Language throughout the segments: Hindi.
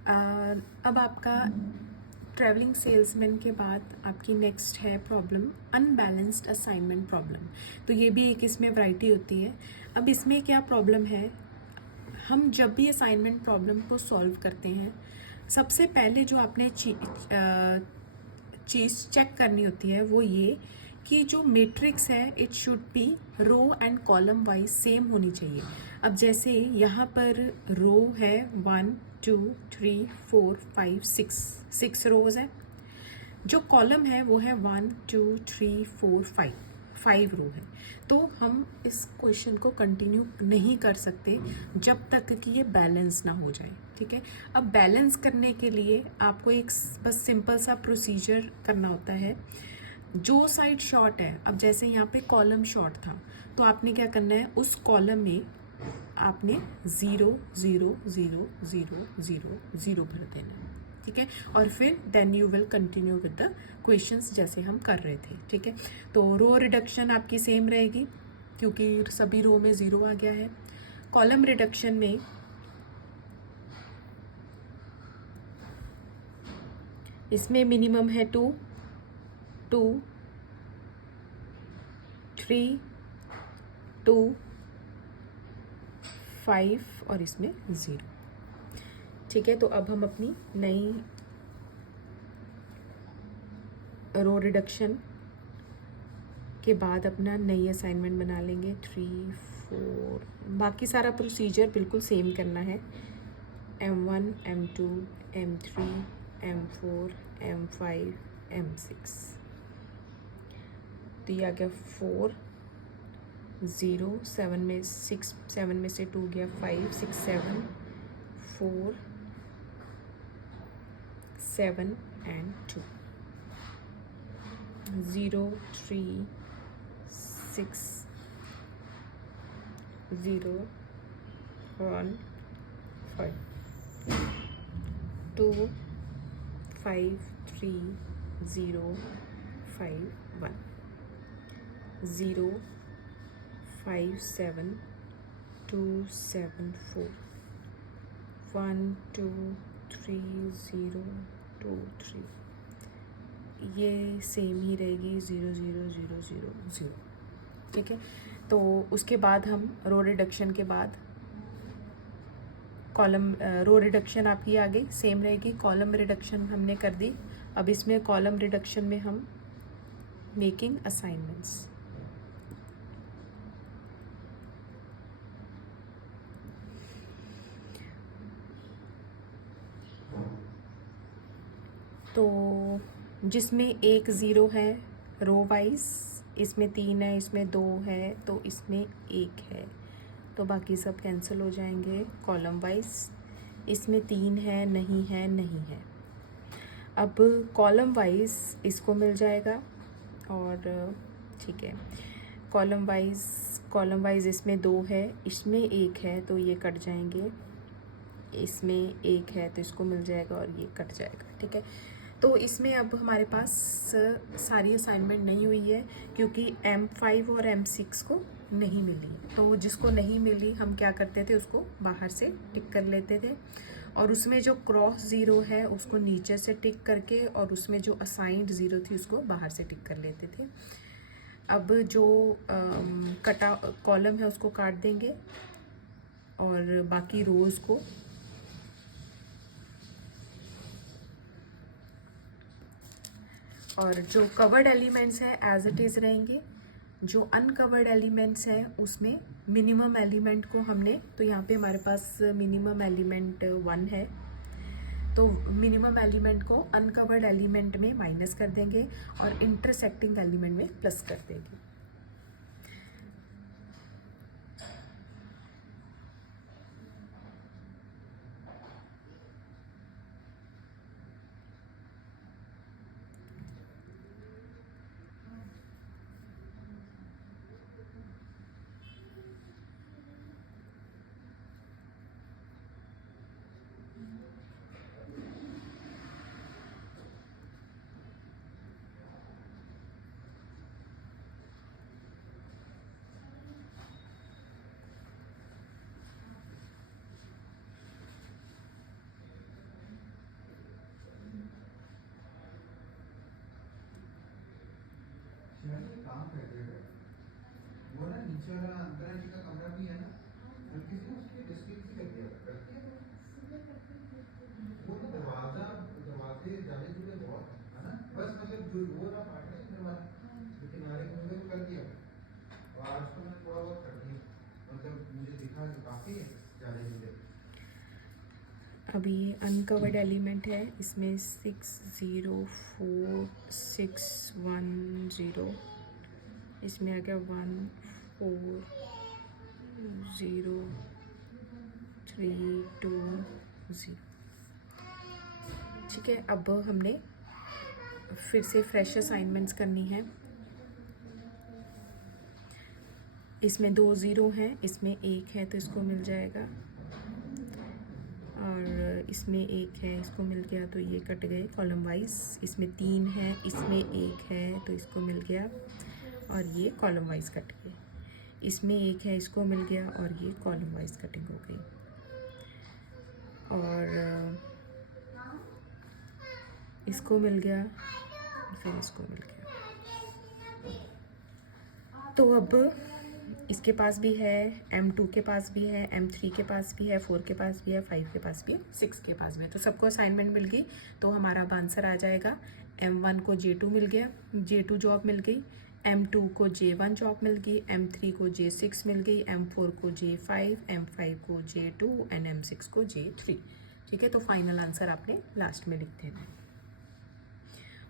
अ, अब आपका ट्रैवलिंग सेल्समैन के बाद आपकी नेक्स्ट है प्रॉब्लम अनबैलेंस्ड असाइनमेंट प्रॉब्लम। तो ये भी एक इसमें वैरायटी होती है। अब इसमें क्या प्रॉब्लम है, हम जब भी असाइनमेंट प्रॉब्लम को सॉल्व करते हैं, सबसे पहले जो आपने चीज़ चेक करनी होती है वो ये कि जो मैट्रिक्स है it should be row and column wise same होनी चाहिए। अब जैसे यहाँ पर रो है 1 2 3 4 5 6 रोज है, जो कॉलम है वो है 1 2 3 4 5 रो है। तो हम इस क्वेश्चन को कंटिन्यू नहीं कर सकते जब तक कि ये बैलेंस ना हो जाए। ठीक है, अब बैलेंस करने के लिए आपको एक बस सिंपल सा प्रोसीजर करना होता है। जो साइड शॉर्ट है, अब जैसे यहाँ पे कॉलम शॉर्ट था, तो आपने क्या करना है, उस कॉलम में आपने 0 0 0 0 0 0 भर देना है। ठीक है, और फिर then you will continue with the questions जैसे हम कर रहे थे। ठीक है, तो रो रिडक्शन आपकी सेम रहेगी क्योंकि सभी रो में 0 आ गया है। कॉलम रिडक्शन में इसमें मिनिमम है 2 2 3 2 5 और इसमें 0। ठीक है, तो अब हम अपनी नई रो रिडक्शन के बाद अपना नई असाइनमेंट बना लेंगे। 3 4 बाकी सारा प्रोसीजर बिल्कुल सेम करना है। M1 M2 M3 M4 M5 M6। तो ये आ गया 4 0 7 में 6 7 में से 2 गया 5 6 7 4 7 एंड 2 0 3 6 0 1 5 2 5 3 0 5 1 0 5 7 2 7 4 1 2 3 0 2 3। ये सेम ही रहेगी 0 0 0 0 0। ठीक है, तो उसके बाद हम रो रिडक्शन के बाद कॉलम रो रिडक्शन आपकी आ गई, सेम रहेगी। कॉलम रिडक्शन हमने कर दी। अब इसमें कॉलम रिडक्शन में हम मेकिंग असाइनमेंट्स। तो जिसमें एक 0 है रो वाइज, इसमें 3 है, इसमें 2 है, तो इसमें 1 है, तो बाकी सब कैंसिल हो जाएंगे। कॉलम वाइज इसमें 3 है, नहीं है, नहीं है। अब कॉलम वाइज इसको मिल जाएगा और ठीक है, कॉलम वाइज इसमें 2 है, इसमें 1 है, तो ये कट जाएंगे। इसमें 1 है तो इसको मिल जाएगा और ये कट जाएगा। ठीक है, तो इसमें अब हमारे पास सारी असाइनमेंट नहीं हुई है क्योंकि M5 और M6 को नहीं मिली। तो जिसको नहीं मिली हम क्या करते थे, उसको बाहर से टिक कर लेते थे और उसमें जो क्रॉस 0 है उसको नीचे से टिक करके और उसमें जो असाइंड 0 थी उसको बाहर से टिक कर लेते थे। अब जो कटा कॉलम है उसको काट देंगे और बाकी रोज को और जो कवर्ड एलिमेंट्स हैं एज इट इज़ रहेंगे। जो अनकवर्ड एलिमेंट्स हैं उसमें मिनिमम एलिमेंट को हमने, तो यहाँ पे हमारे पास मिनिमम एलिमेंट 1 है, तो मिनिमम एलिमेंट को अनकवर्ड एलिमेंट में माइनस कर देंगे और इंटरसेक्टिंग एलिमेंट में प्लस कर देंगे। नीचे वाला अंतरा जी का कमरा भी है ना, हल्की सी उसकी डिस्ट्रिक्ट कर दिया करती है वो तो दरवाजे जाले जुले बहुत है ना, बस मतलब जो वो ना पार्ट है इधर वाला जो किनारे में उधर कर दिया। और आज तो मैंने थोड़ा बहुत कर दिया, मतलब मुझे दिखा कि काफी है जाले जुले। अभी ये अनकवर्ड एलिमेंट है, इसमें 604610, इसमें आ गया 14032 ठीक है। अब हमने फिर से फ्रेश असाइनमेंट्स करनी है। इसमें 2 ज़ीरो हैं, इसमें 1 है तो इसको मिल जाएगा, और इसमें 1 है इसको मिल गया तो ये कट गए कॉलम वाइज। इसमें 3 है, इसमें 1 है तो इसको मिल गया और ये कॉलम वाइज कट गए। इसमें 1 है इसको मिल गया और ये कॉलम वाइज कटिंग हो गई। और इसको मिल गया, फिर इसको मिल गया। तो अब इसके पास भी है, M2 के पास भी है, M3 के पास भी है, 4 के पास भी है, 5 के पास भी है, 6 के पास भी है। तो सबको असाइनमेंट मिल गई। तो हमारा अब आंसर आ जाएगा, M1 को J2 मिल गया, J2 जॉब मिल गई, M2 को J1 जॉब मिल गई, M3 को J6 मिल गई, M4 को J5, M5 को J2 एंड M6 को J3। ठीक है, तो फाइनल आंसर आपने लास्ट में लिख देना है।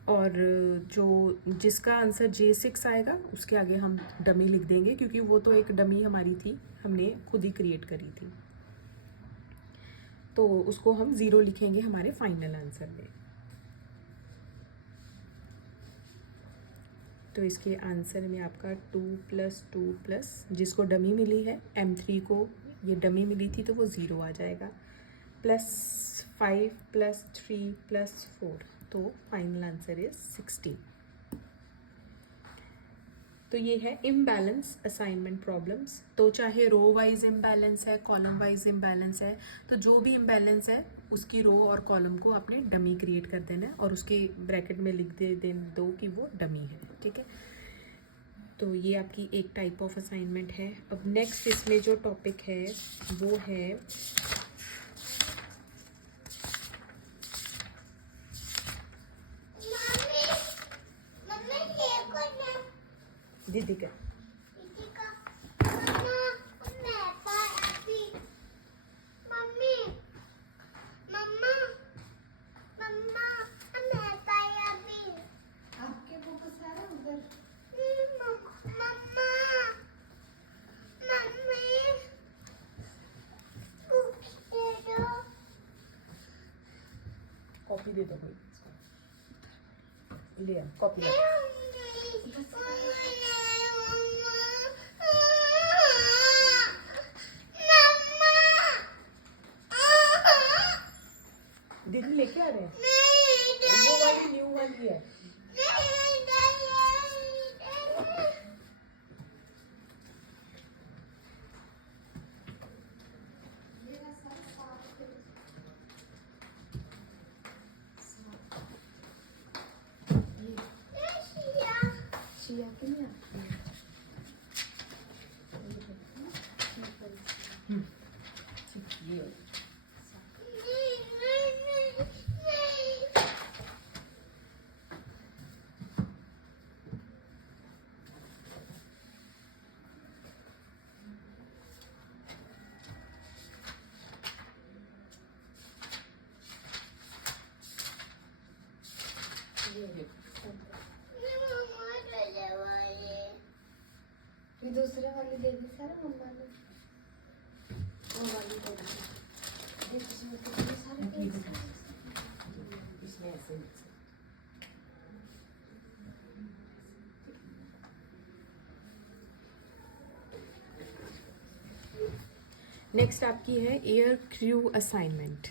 और जो जिसका आंसर J6 आएगा उसके आगे हम डमी लिख देंगे, क्योंकि वो तो एक डमी हमारी थी, हमने खुद ही क्रिएट करी थी, तो उसको हम 0 लिखेंगे हमारे फाइनल आंसर में। तो इसके आंसर में आपका 2 + 2 + जिसको डमी मिली है M3 को ये डमी मिली थी तो वो 0 आ जाएगा, +5 + 3 + 4, तो फाइनल आंसर इज 16। तो ये है इम्बैलेंस असाइनमेंट प्रॉब्लम्स। तो चाहे रो वाइज इम्बैलेंस है, कॉलम वाइज इम्बैलेंस है, तो जो भी इम्बैलेंस है उसकी रो और कॉलम को आपने डमी क्रिएट कर देना है और उसके ब्रैकेट में लिख दो कि वो डमी है। ठीक है, तो ये आपकी एक टाइप ऑफ असाइनमेंट है। अब नेक्स्ट इसमें जो टॉपिक है वो है दीदी का। कॉपी दे दो कोई, ले आ कॉपी। दीदी लेके आ रहे हैं, वो वाली न्यू वाली है। ये दूसरे वाली दे दी सर मम्मा ने, वो वाली दे दी। देख इसमें कितने सारे पेज हैं। इसमें ऐसे नेक्स्ट आपकी है एयर क्रू असाइनमेंट।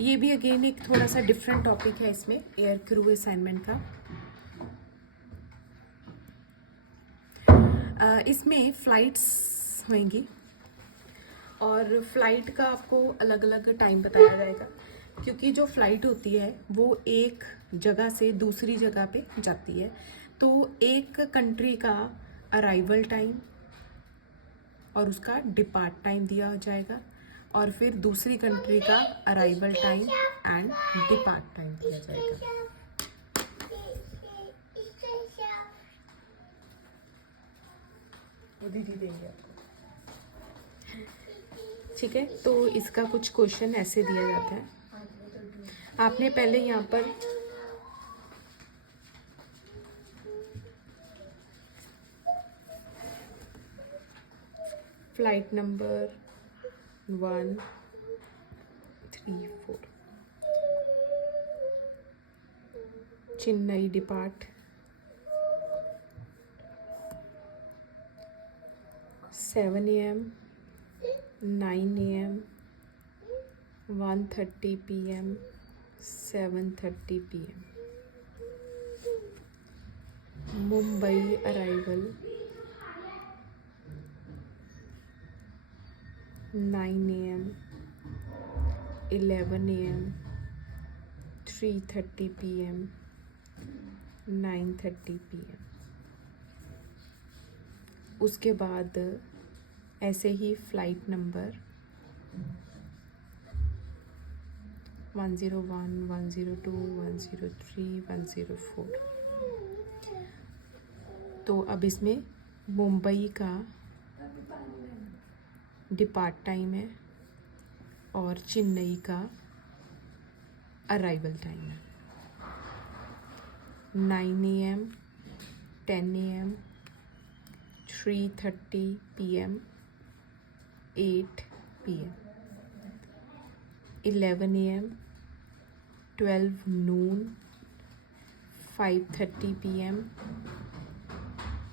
ये भी अगेन एक थोड़ा सा डिफरेंट टॉपिक है इसमें एयर क्रू असाइनमेंट का। इसमें फ़्लाइट्स होंगी और फ्लाइट का आपको अलग अलग टाइम बताया जाएगा, क्योंकि जो फ़्लाइट होती है वो एक जगह से दूसरी जगह पे जाती है। तो एक कंट्री का अराइवल टाइम और उसका डिपार्ट टाइम दिया जाएगा, और फिर दूसरी कंट्री का arrival time and depart time दिया जाएगा। वो दीदी देंगे आपको, ठीक है। तो इसका कुछ क्वेश्चन ऐसे दिया जाता है। आपने पहले यहाँ पर flight number 1, 3, 4 Chennai depart 7 AM, 9 AM, 1:30 PM, 7:30 PM। Mumbai arrival 9 AM, 11 AM, 3:30 PM, 9:30 PM। उसके बाद ऐसे ही फ्लाइट नंबर 101, 102, 103, 104। तो अब इसमें मुंबई का डिपार्ट टाइम है और चेन्नई का अराइवल टाइम है। 9 AM, 10 AM, 3:30 PM, 8 PM, 11 AM, 12 noon, 5:30 PM,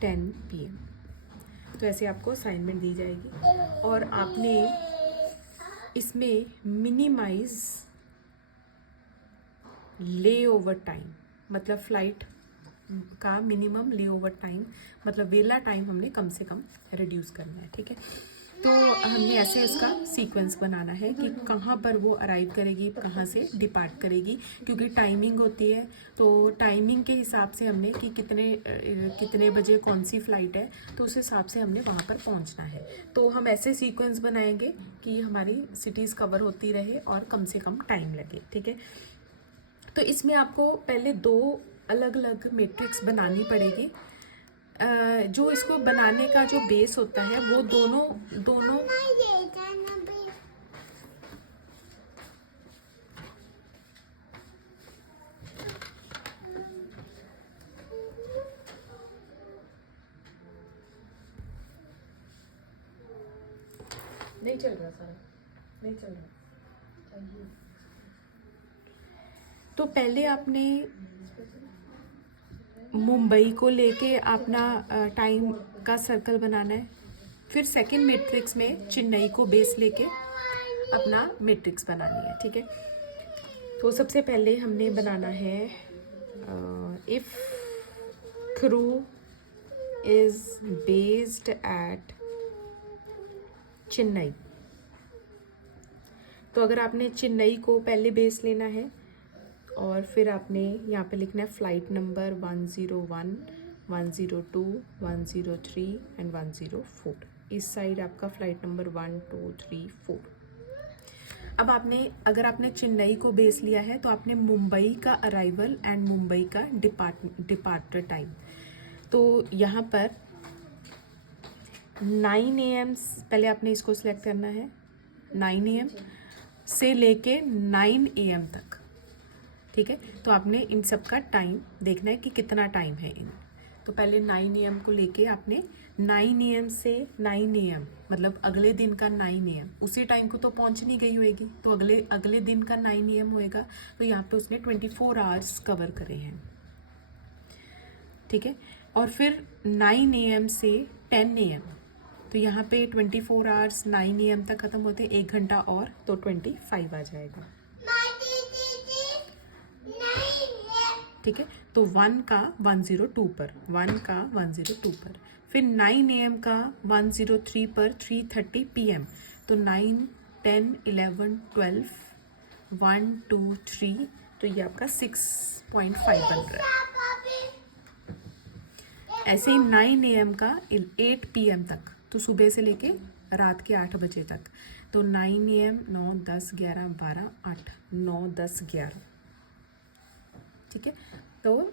10 PM। तो ऐसे आपको असाइनमेंट दी जाएगी और आपने इसमें मिनिमाइज ले ओवर टाइम, मतलब फ्लाइट का मिनिमम ले ओवर टाइम, मतलब वेला टाइम हमने कम से कम रिड्यूस करना है, ठीक है। तो हमने ऐसे इसका सीक्वेंस बनाना है कि कहाँ पर वो अराइव करेगी, कहाँ से डिपार्ट करेगी, क्योंकि टाइमिंग होती है। तो टाइमिंग के हिसाब से हमने कि कितने बजे कौन सी फ़्लाइट है, तो उस हिसाब से हमने वहाँ पर पहुँचना है। तो हम ऐसे सीक्वेंस बनाएंगे कि हमारी सिटीज़ कवर होती रहे और कम से कम टाइम लगे, ठीक है। तो इसमें आपको पहले 2 अलग अलग मैट्रिक्स बनानी पड़ेगी। जो इसको बनाने का जो बेस होता है वो दोनों नहीं चल रहा, सारा नहीं चल रहा। तो पहले आपने मुंबई को लेके अपना टाइम का सर्कल बनाना है, फिर सेकंड मैट्रिक्स में चेन्नई को बेस लेके अपना मैट्रिक्स बनानी है, ठीक है। तो सबसे पहले हमने बनाना है if crew is based eight Chennai. तो अगर आपने चेन्नई को पहले बेस लेना है और फिर आपने यहाँ पे लिखना है फ्लाइट नंबर 101, 102, 103 एंड 104। इस साइड आपका फ्लाइट नंबर 1, 2, 3, 4। अब अगर आपने चेन्नई को बेस लिया है तो आपने मुंबई का अराइवल एंड मुंबई का डिपार्टर टाइम। तो यहाँ पर 9 AM पहले आपने इसको सिलेक्ट करना है, 9 AM से लेके 9 AM तक, ठीक है। तो आपने इन सब का टाइम देखना है कि कितना टाइम है इन। तो पहले 9 AM को लेके आपने 9 AM से 9 AM मतलब अगले दिन का 9 AM उसी टाइम को तो पहुंच नहीं गई होएगी, तो अगले दिन का 9 AM होएगा। तो यहाँ पे उसने 24 आवर्स कवर करे हैं, ठीक है। और फिर 9 AM से 10 AM, तो यहाँ पे 24 आवर्स 9 AM तक ख़त्म होते हैं, 1 घंटा और, तो 25 आ जाएगा, ठीक है। तो 1 का 102 पर, 1 का 102 पर, फिर 9 AM का 103 पर 3:30 PM। तो 9, 10, 11, 12, 1, 2, 3, तो ये आपका 6.5 बन रहा है। ऐसे ही 9 AM का 8 PM तक, तो सुबह से लेके रात के 8 बजे तक। तो 9 AM 9 10 11 12 8 9 10 11, ठीक है। तो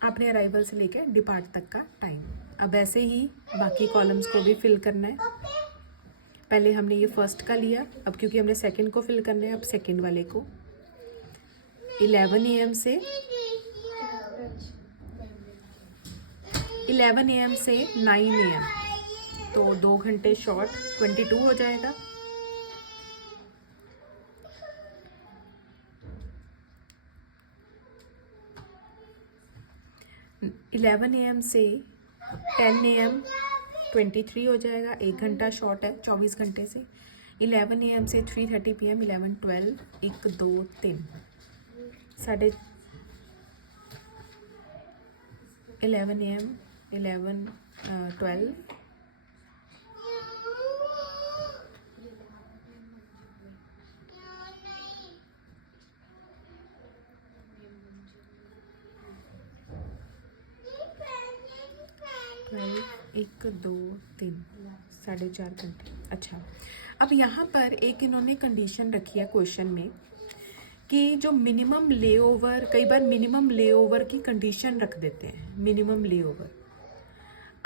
आपने अराइवल से लेके डिपार्ट तक का टाइम। अब ऐसे ही बाकी कॉलम्स को भी फिल करना है। पहले हमने ये फर्स्ट का लिया, अब क्योंकि हमने सेकंड को फिल करना है, अब सेकंड वाले को 11 AM से 9 AM, तो 2 घंटे शॉर्ट 22 हो जाएगा। इलेवन AM से 10 AM 23 हो जाएगा, 1 घंटा शॉर्ट है 24 घंटे से। 11 AM से 3:30 PM 11 12 1 2 3 साढ़े 11 AM 11 12 1 2 3 साढ़े 4 घंटे। अच्छा, अब यहाँ पर एक इन्होंने कंडीशन रखी है क्वेश्चन में कि जो मिनिमम लेओवर, कई बार मिनिमम लेओवर की कंडीशन रख देते हैं। मिनिमम लेओवर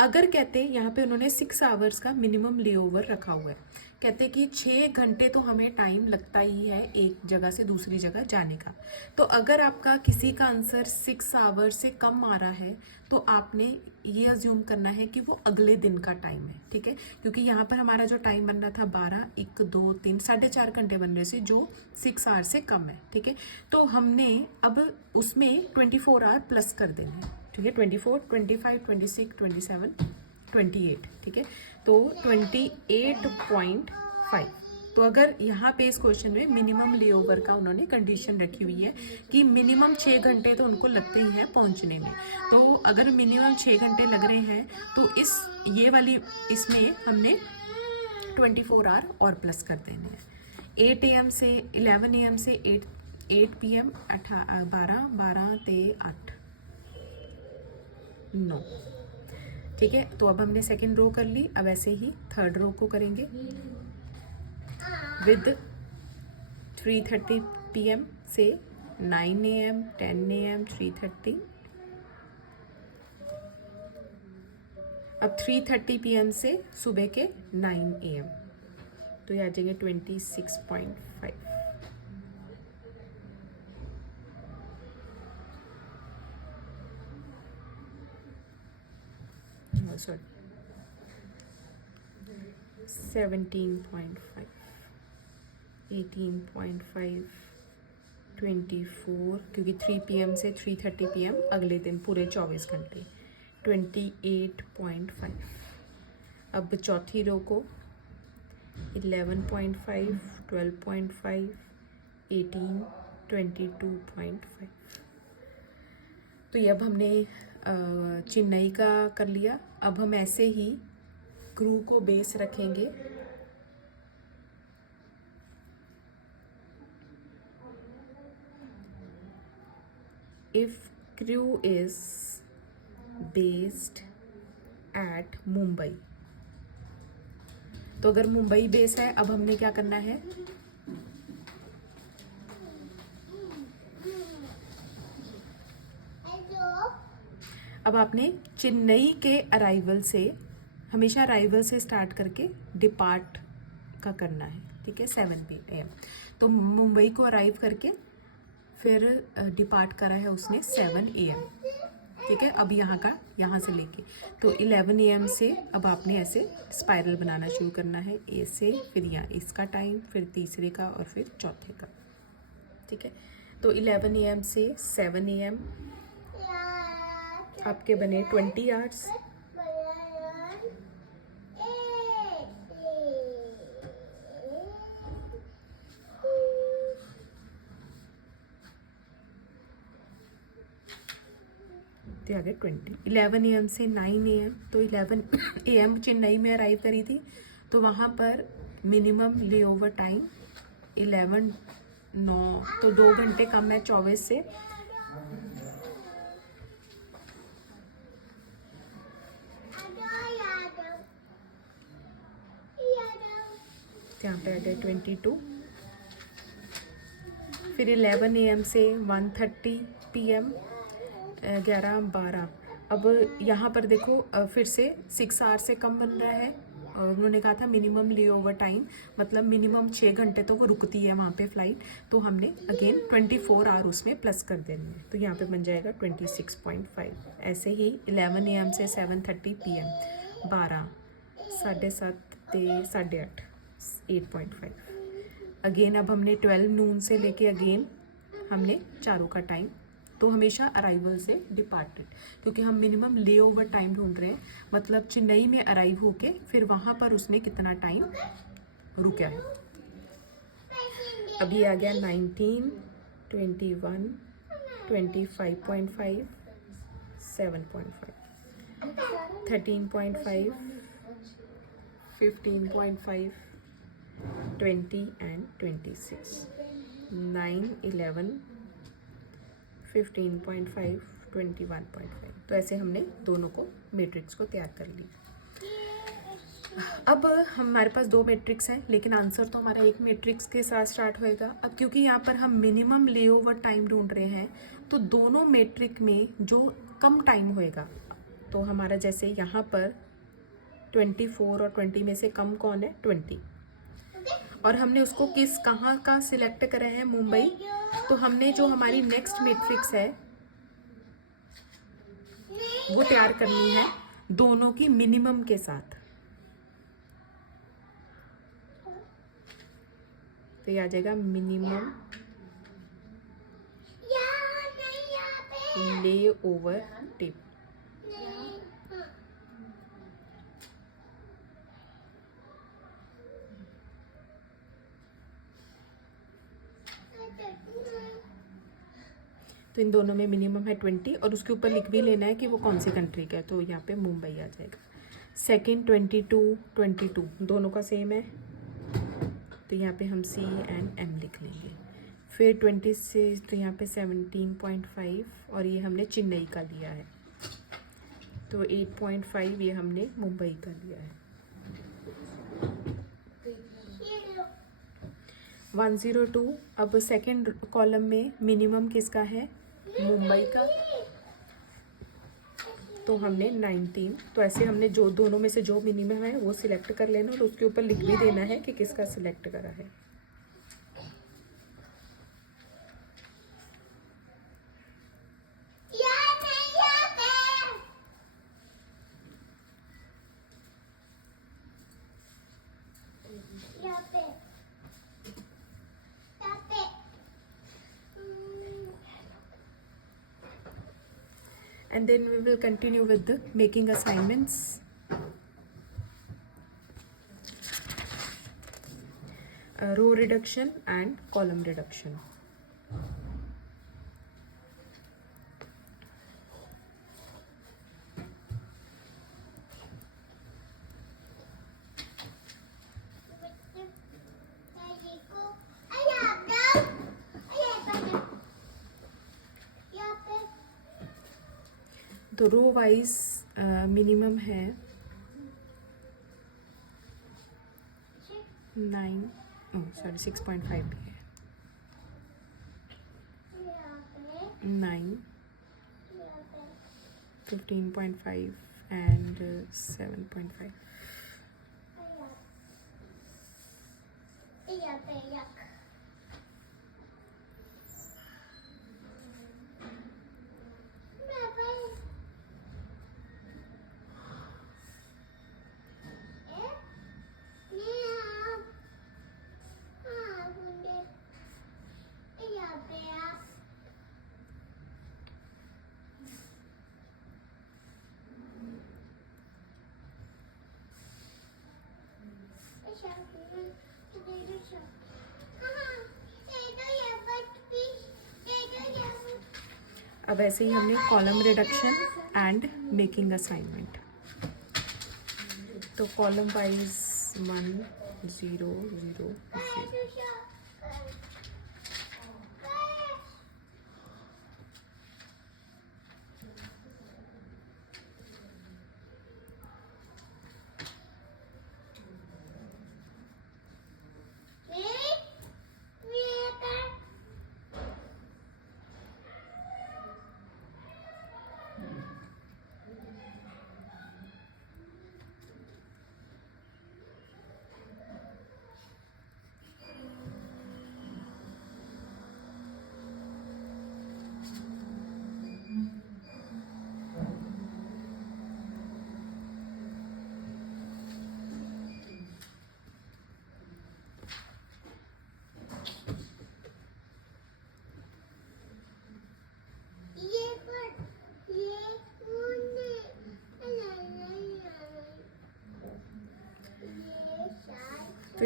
अगर कहते, यहाँ पे उन्होंने 6 आवर्स का मिनिमम लेओवर रखा हुआ है, कहते कि 6 घंटे तो हमें टाइम लगता ही है एक जगह से दूसरी जगह जाने का। तो अगर आपका किसी का आंसर 6 आवर्स से कम आ रहा है तो आपने ये अज्यूम करना है कि वो अगले दिन का टाइम है, ठीक है। क्योंकि यहाँ पर हमारा जो टाइम बन रहा था 12 1 2 3 साढ़े 4 घंटे बन रहे थे जो 6 आवर से कम है, ठीक है। तो हमने अब उसमें 24 आवर प्लस कर देने हैं, ठीक है। 24 25 26 27 28, ठीक है। तो 28.5। तो अगर यहाँ पे इस क्वेश्चन में मिनिमम लेओवर का उन्होंने कंडीशन रखी हुई है कि मिनिमम 6 घंटे तो उनको लगते ही हैं पहुँचने में। तो अगर मिनिमम 6 घंटे लग रहे हैं तो ये वाली इसमें हमने 24 आवर और प्लस कर देने हैं। 8 AM से 11 AM से 8 PM 12 12 ते 8 9, ठीक है। तो अब हमने सेकेंड रो कर ली, अब ऐसे ही थर्ड रो को करेंगे विद 3:30 PM से 9 AM 10 AM 3:30, अब 3:30 PM से सुबह के 9 AM, तो ये आ जाएंगे 26.5। सॉरी 17.5 18.5 24, क्योंकि 3 PM से 3:30 PM अगले दिन पूरे 24 घंटे 28.5। अब चौथी रो को 11.5 12.5 18 22.5। तो ये अब हमने चेन्नई का कर लिया। अब हम ऐसे ही क्रू को बेस रखेंगे if crew is based eight Mumbai. तो अगर मुंबई बेस है, अब हमने क्या करना है, अब आपने चेन्नई के अराइवल से, हमेशा अराइवल से स्टार्ट करके डिपार्ट का करना है, ठीक है। 7 PM तो मुंबई को अराइव करके फिर डिपार्ट करा है उसने 7 AM, ठीक है। अब यहाँ से लेके तो 11 AM से अब आपने ऐसे स्पाइरल बनाना शुरू करना है, ए से, फिर यहाँ इसका टाइम, फिर तीसरे का और फिर चौथे का, ठीक है। तो 11 AM से 7 AM आपके बने 20 आवर्स। आ गए 20। 11 AM से 9 AM, तो 11 AM चेन्नई में अराइव करी थी, तो वहाँ पर मिनिमम ले ओवर टाइम 11 9, तो 2 घंटे कम है 24 से। तो यहाँ पे आ गया 22। फिर 11 AM से 1:30 PM, 11-12। अब यहाँ पर देखो फिर से 6 आवर से कम बन रहा है, और उन्होंने कहा था मिनिमम ले ओवर टाइम, मतलब मिनिमम 6 घंटे तो वो रुकती है वहाँ पे फ्लाइट, तो हमने अगेन 24 आवर उसमें प्लस कर देने हैं, तो यहाँ पे बन जाएगा 26.5। ऐसे ही 11 AM से 7:30 PM, 12, 7:30 ते 8:30, 8.5। अगेन अब हमने 12 नून से लेके अगेन हमने चारों का टाइम, तो हमेशा अराइवल से डिपार्टेड, क्योंकि हम मिनिमम ले ओवर टाइम ढूंढ रहे हैं, मतलब चेन्नई में अराइव होके फिर वहाँ पर उसने कितना टाइम रुका है। अभी आ गया 19, 21, 25.5, 7.5, 13.5, 15.5, 20 and 26, 9, 11, 15.5, 21.5। तो ऐसे हमने दोनों को मैट्रिक्स को तैयार कर लिया। अब हमारे पास 2 मैट्रिक्स हैं, लेकिन आंसर तो हमारा एक मैट्रिक्स के साथ स्टार्ट होएगा। अब क्योंकि यहाँ पर हम मिनिमम लेओवर टाइम ढूंढ रहे हैं, तो दोनों मैट्रिक में जो कम टाइम होएगा, तो हमारा जैसे यहाँ पर 24 और 20 में से कम कौन है? 20। और हमने उसको कहाँ का सिलेक्ट करा है? मुंबई। तो हमने जो हमारी नेक्स्ट मैट्रिक्स है वो तैयार करनी है दोनों की मिनिमम के साथ। तो ये आ जाएगा मिनिमम ले ओवर टिप। तो इन दोनों में मिनिमम है 20, और उसके ऊपर लिख भी लेना है कि वो कौन सी कंट्री का है, तो यहाँ पे मुंबई आ जाएगा। सेकेंड 22, 22 दोनों का सेम है, तो यहाँ पे हम C and M लिख लेंगे। फिर 26, तो यहाँ पे 17.5, और ये हमने चेन्नई का लिया है, तो 8.5 ये हमने मुंबई का लिया है। 102। अब सेकेंड कॉलम में मिनिमम किसका है? मुंबई का, तो हमने 19। तो ऐसे हमने जो दोनों में से जो मिनिमम है वो सिलेक्ट कर लेना, और उसके ऊपर लिख भी देना है कि किसका सिलेक्ट करा है। And then we will continue with the making assignments. Row reduction and column reduction. तो रो वाइज मिनिमम है 6.5 भी है, 9, 15.5 and 7.5। अब ऐसे ही हमने column reduction and making assignment. तो कॉलम वाइज 1, 0, 0, 0।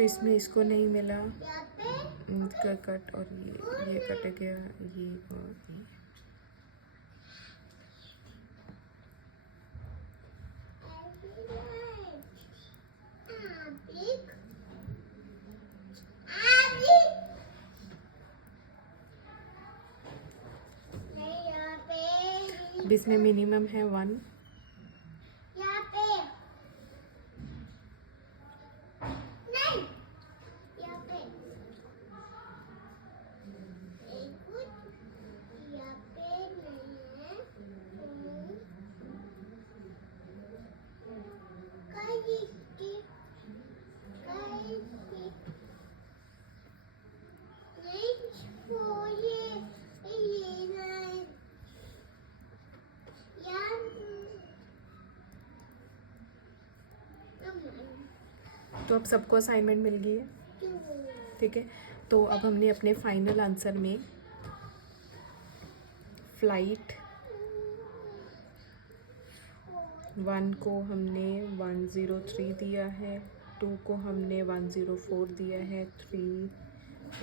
इसमें इसको नहीं मिला यहाँ पे इनका कट, और ये कट गया, ये और ये। अब इसमें मिनिमम है 1, तो अब सबको असाइनमेंट मिल गई है, ठीक है। तो अब हमने अपने फाइनल आंसर में फ्लाइट 1 को हमने 103 दिया है, 2 को हमने 104 दिया है, 3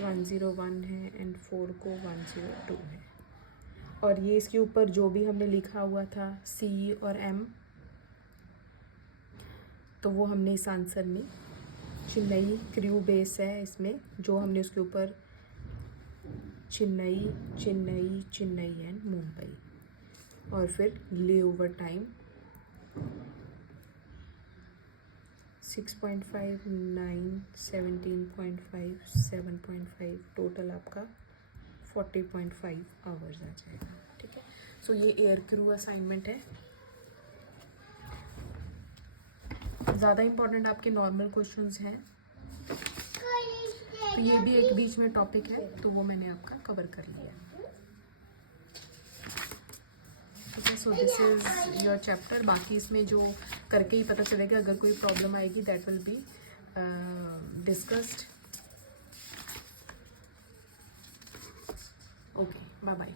101 है एंड 4 को 102 है। और ये इसके ऊपर जो भी हमने लिखा हुआ था C और M, तो वो हमने इस आंसर में चेन्नई क्रू बेस है इसमें, जो हमने उसके ऊपर चेन्नई चेन्नई चेन्नई एंड मुंबई, और फिर ले ओवर टाइम 6.5, 9, 17.5, 7.5, टोटल आपका 40.5 आवर्स आ जाएगा, ठीक है। सो ये एयर क्रू असाइनमेंट है। ज़्यादा इम्पॉर्टेंट आपके नॉर्मल क्वेश्चंस हैं, तो ये भी एक बीच में टॉपिक है, तो वो मैंने आपका कवर कर लिया, ठीक है। So this is your chapter. बाकी इसमें जो करके ही पता चलेगा, अगर कोई प्रॉब्लम आएगी that will be discussed. Okay, bye bye.